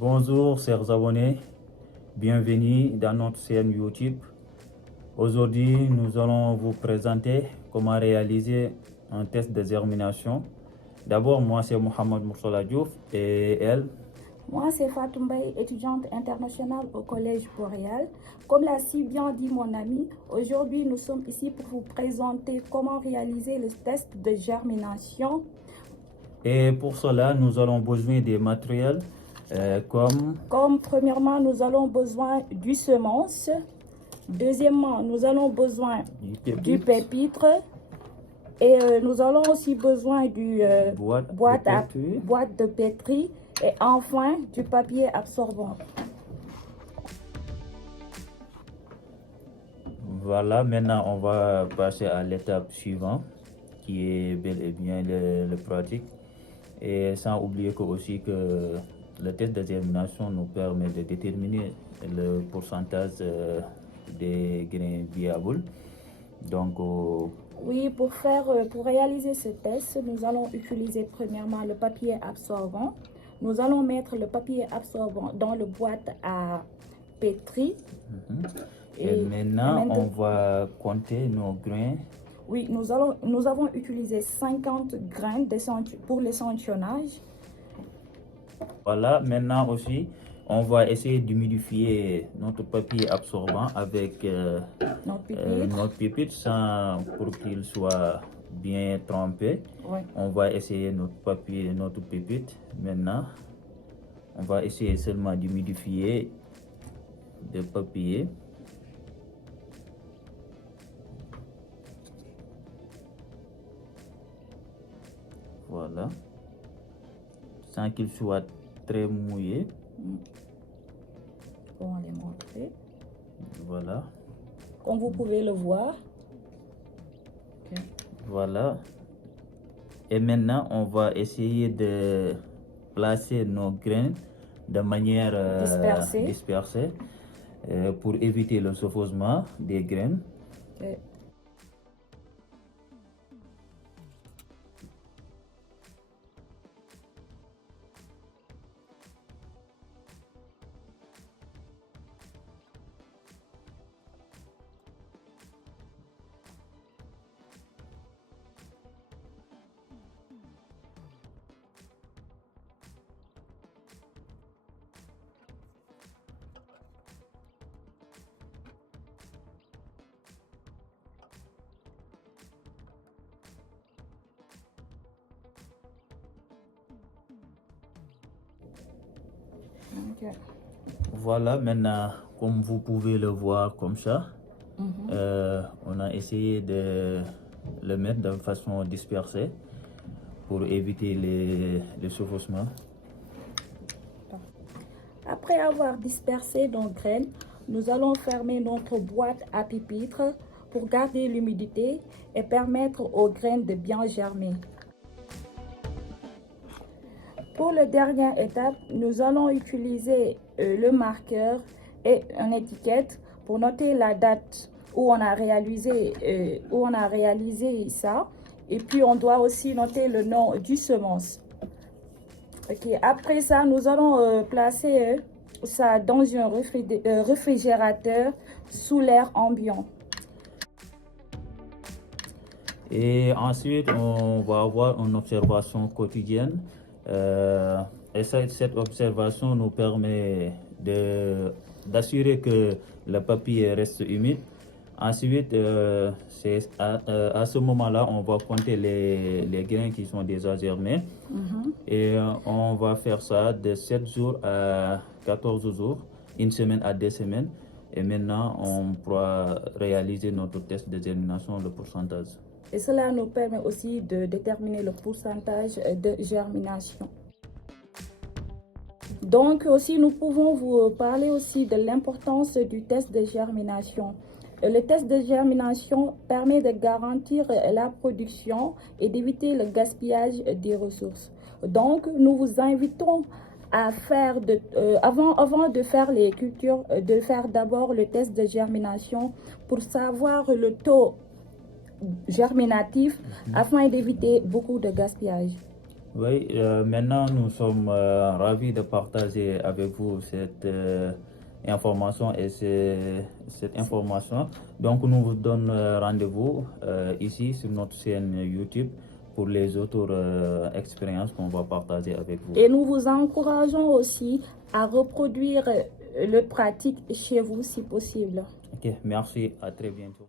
Bonjour chers abonnés, bienvenue dans notre chaîne YouTube. Aujourd'hui, nous allons vous présenter comment réaliser un test de germination. D'abord, moi c'est Mohamed Moursala Diouf et elle. Moi, c'est Fatou Mbaye, étudiante internationale au Collège Boréal. Comme l'a si bien dit mon ami, aujourd'hui nous sommes ici pour vous présenter comment réaliser le test de germination. Et pour cela, nous allons besoin des matériels Comme premièrement, nous allons besoin du semence. Deuxièmement, nous allons besoin du pépitre. Et nous allons aussi besoin du boîte de pétri. Et enfin, du papier absorbant. Voilà, maintenant on va passer à l'étape suivante qui est bel et bien le pratique. Et sans oublier que aussi que le test de germination nous permet de déterminer le pourcentage des grains viables. Donc, oui, pour réaliser ce test, nous allons utiliser premièrement le papier absorbant. Nous allons mettre le papier absorbant dans le boîte à pétri. Et maintenant, on va compter nos grains. Oui, nous avons utilisé 50 grains pour l'échantillonnage. Voilà, maintenant aussi, on va essayer d'humidifier notre papier absorbant avec notre pépitre pour qu'il soit bien trempé. Oui. On va essayer notre pépitre. Maintenant, on va essayer seulement d'humidifier le papier. Voilà, sans qu'il soit très mouillé. On va les montrer. Voilà. Comme vous pouvez le voir. Okay. Voilà. Et maintenant, on va essayer de placer nos grains de manière dispersée pour éviter le chevauchement des graines. Okay. Okay. Voilà, maintenant, comme vous pouvez le voir comme ça, on a essayé de le mettre de façon dispersée pour éviter le chevauchement. Après avoir dispersé nos graines, nous allons fermer notre boîte à pépitre pour garder l'humidité et permettre aux graines de bien germer. Pour la dernière étape, nous allons utiliser le marqueur et une étiquette pour noter la date où on a réalisé ça. Et puis, on doit aussi noter le nom du semence. Okay. Après ça, nous allons placer ça dans un réfrigérateur sous l'air ambiant. Et ensuite, on va avoir une observation quotidienne. Et cette observation nous permet d'assurer que le papier reste humide. Ensuite, c'est à ce moment-là, on va compter les grains qui sont déjà germés. Et on va faire ça de 7 jours à 14 jours, une semaine à 2 semaines. Et maintenant, on pourra réaliser notre test de germination, le pourcentage. Et cela nous permet aussi de déterminer le pourcentage de germination. Donc aussi, nous pouvons vous parler aussi de l'importance du test de germination. Le test de germination permet de garantir la production et d'éviter le gaspillage des ressources. Donc, nous vous invitons à faire, avant de faire les cultures, de faire d'abord le test de germination pour savoir le taux germinatif afin d'éviter beaucoup de gaspillage. Oui, maintenant nous sommes ravis de partager avec vous cette information et cette information. Donc nous vous donnons rendez-vous ici sur notre chaîne YouTube pour les autres expériences qu'on va partager avec vous. Et nous vous encourageons aussi à reproduire le pratique chez vous si possible. Ok, merci, à très bientôt.